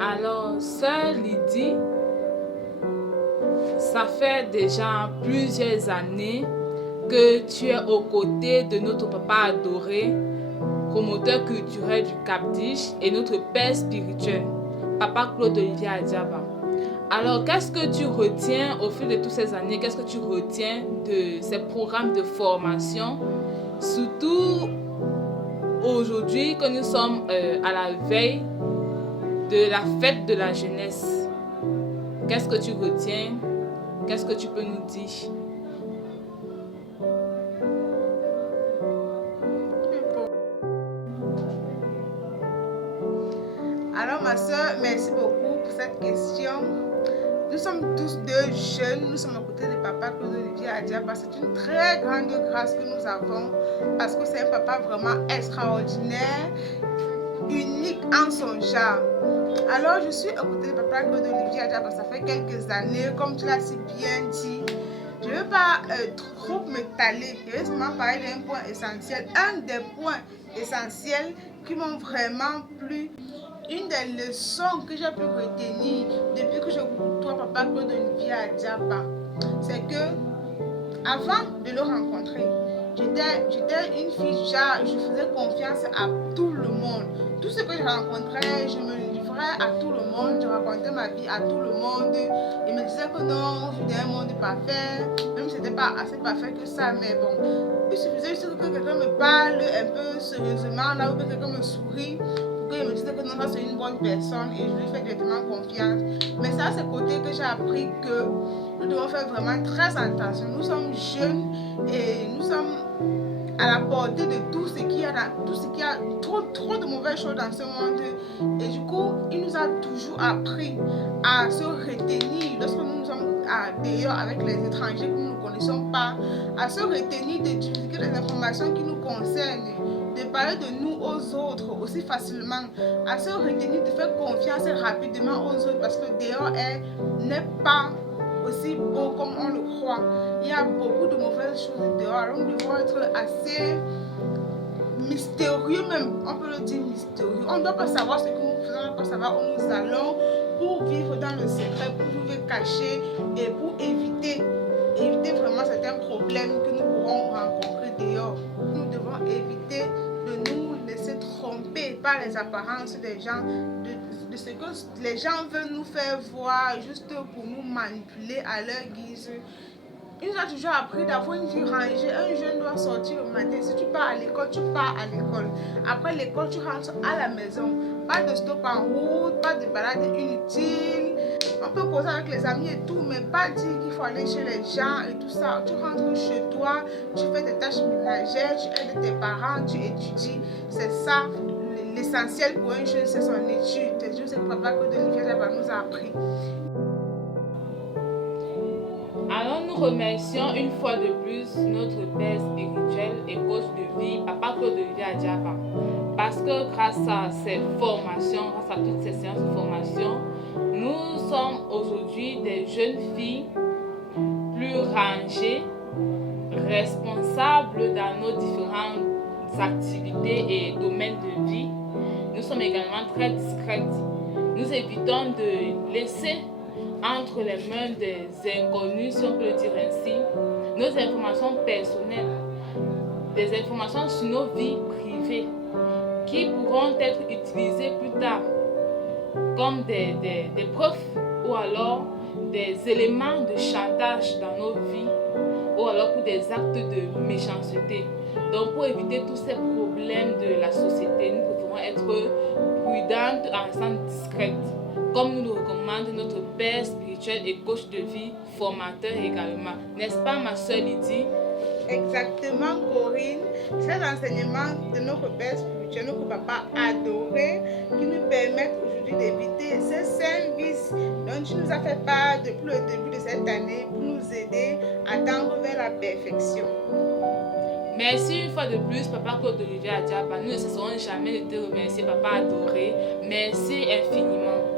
Alors, sœur Lydie, ça fait déjà plusieurs années que tu es aux côtés de notre papa adoré, promoteur culturel du Cap-Dich et notre père spirituel, papa Claude Olivier Adjaba. Alors, qu'est-ce que tu retiens au fil de toutes ces années? Qu'est-ce que tu retiens de ces programmes de formation? Surtout aujourd'hui que nous sommes à la veille de la fête de la jeunesse. Qu'est-ce que tu retiens? Qu'est-ce que tu peux nous dire? Alors ma soeur, merci beaucoup pour cette question. Nous sommes tous deux jeunes, nous sommes à côté de papa Claude Olivier Adjaba. C'est une très grande grâce que nous avons parce que c'est un papa vraiment extraordinaire, unique en son genre. Alors je suis à côté de papa Claude Olivier Adjaba, ça fait quelques années, comme tu l'as si bien dit. Je ne veux pas trop m'étaler, je vais seulement parler d'un point essentiel, un des points essentiels qui m'ont vraiment plu. Une des leçons que j'ai pu retenir depuis que je côtoie papa Claude Olivier Adjaba, c'est que avant de le rencontrer, j'étais une fille genre, je faisais confiance à tout le monde. Tout ce que je rencontrais, je me livrais à tout le monde, je racontais ma vie à tout le monde. Il me disait que non, je vivais un monde parfait, même si c'était pas assez parfait que ça, mais bon. Il suffisait juste que quelqu'un me parle un peu sérieusement, là où quelqu'un me sourit, pour qu'il me dise que non, ça c'est une bonne personne et je lui fais directement confiance. Mais ça, c'est côté que j'ai appris que nous devons faire vraiment très attention. Nous sommes jeunes et nous sommes à la portée de tout ce qu'il y a, trop de mauvaises choses dans ce monde. Et du coup, il nous a toujours appris à se retenir lorsque nous sommes dehors avec les étrangers que nous ne connaissons pas, à se retenir de divulguer les informations qui nous concernent, de parler de nous aux autres aussi facilement, à se retenir de faire confiance rapidement aux autres parce que dehors, elle n'est pas aussi beau comme on le croit. Il y a beaucoup de mauvaises choses dehors. Alors nous devons être assez mystérieux même. On peut le dire mystérieux. On ne doit pas savoir ce que nous faisons, on ne doit pas savoir où nous allons pour vivre dans le secret, pour vivre caché et pour éviter vraiment certains problèmes que nous pourrons rencontrer dehors. Nous devons éviter de nous laisser tromper par les apparences des gens, de ce que les gens veulent nous faire voir juste pour nous manipuler à leur guise. Il nous a toujours appris d'avoir une vie rangée. Un jeune doit sortir le matin. Si tu pars à l'école, tu pars à l'école. Après l'école, tu rentres à la maison. Pas de stop en route, pas de balade inutile. On peut causer avec les amis et tout, mais pas dire qu'il faut aller chez les gens et tout ça. Tu rentres chez toi, tu fais tes tâches ménagères, tu aides tes parents, tu étudies. C'est ça. L'essentiel pour un jeune, c'est son étude. C'est juste ce que papa Claude Olivier Adjaba nous a appris. Alors nous remercions une fois de plus notre père spirituel et coach de vie, papa Claude Olivier Adjaba. Parce que grâce à ces formations, grâce à toutes ces séances de formation, nous sommes aujourd'hui des jeunes filles plus rangées, responsables dans nos différentes activités et domaines de vie. Nous sommes également très discrètes. Nous évitons de laisser entre les mains des inconnus, si on peut le dire ainsi, nos informations personnelles, des informations sur nos vies privées qui pourront être utilisées plus tard comme des preuves ou alors des éléments de chantage dans nos vies ou alors pour des actes de méchanceté. Donc pour éviter tous ces problèmes de la société, nous préférons être prudentes en restant discrètes, comme nous le recommande notre père spirituel et coach de vie, formateur également. N'est-ce pas ma soeur Lydie? Exactement, Corinne. C'est l'enseignement de notre père spirituel, notre papa adoré, qui nous permettent aujourd'hui d'éviter ces 5 vices dont tu nous as fait part depuis le début de cette année pour nous aider à tendre vers la perfection. Merci une fois de plus, papa Claude Olivier Adjaba. Nous ne cesserons jamais de te remercier, papa adoré. Merci infiniment.